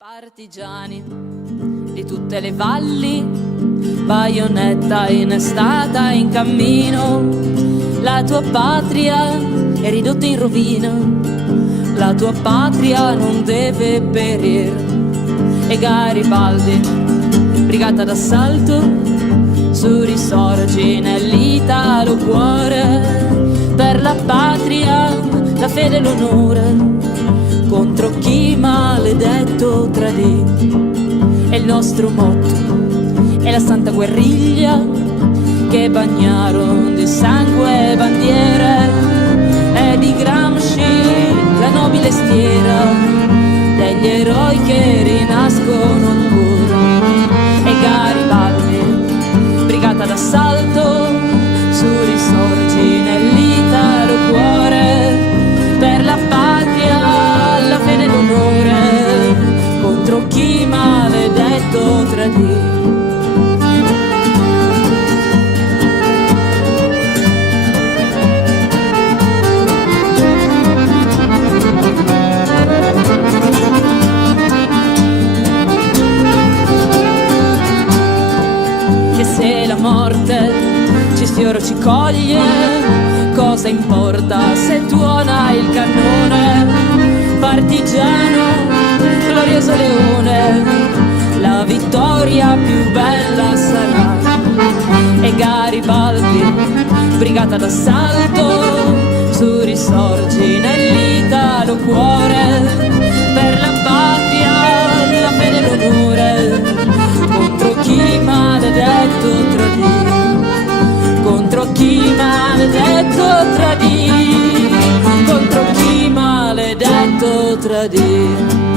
Partigiani di tutte le valli, baionetta innestata in cammino, la tua patria è ridotta in rovina, la tua patria non deve perire. E Garibaldi, brigata d'assalto, su risorgi nell'Italo cuore, per la patria, la fede e l'onore, contro chi maledetto tradì. E il nostro motto è la santa guerriglia che bagnarono di sangue bandiere, e di Gramsci la nobile stiera degli eroi che rinascono ancora. E Garibaldi, brigata d'assalto, su risorgi nell'Italo cuore, per la patria, la fede e l'onore, contro chi maledetto tradì. Che se la morte ci sfiora o ci coglie, cosa importa se tuona il cannone? Partigiano, glorioso leone, la vittoria più bella sarà. E Garibaldi, brigata d'assalto, su risorgi nell'Italo cuore, per la patria, la fede e l'onore, contro chi maledetto tradì, contro chi maledetto tradì, contro chi maledetto tradì.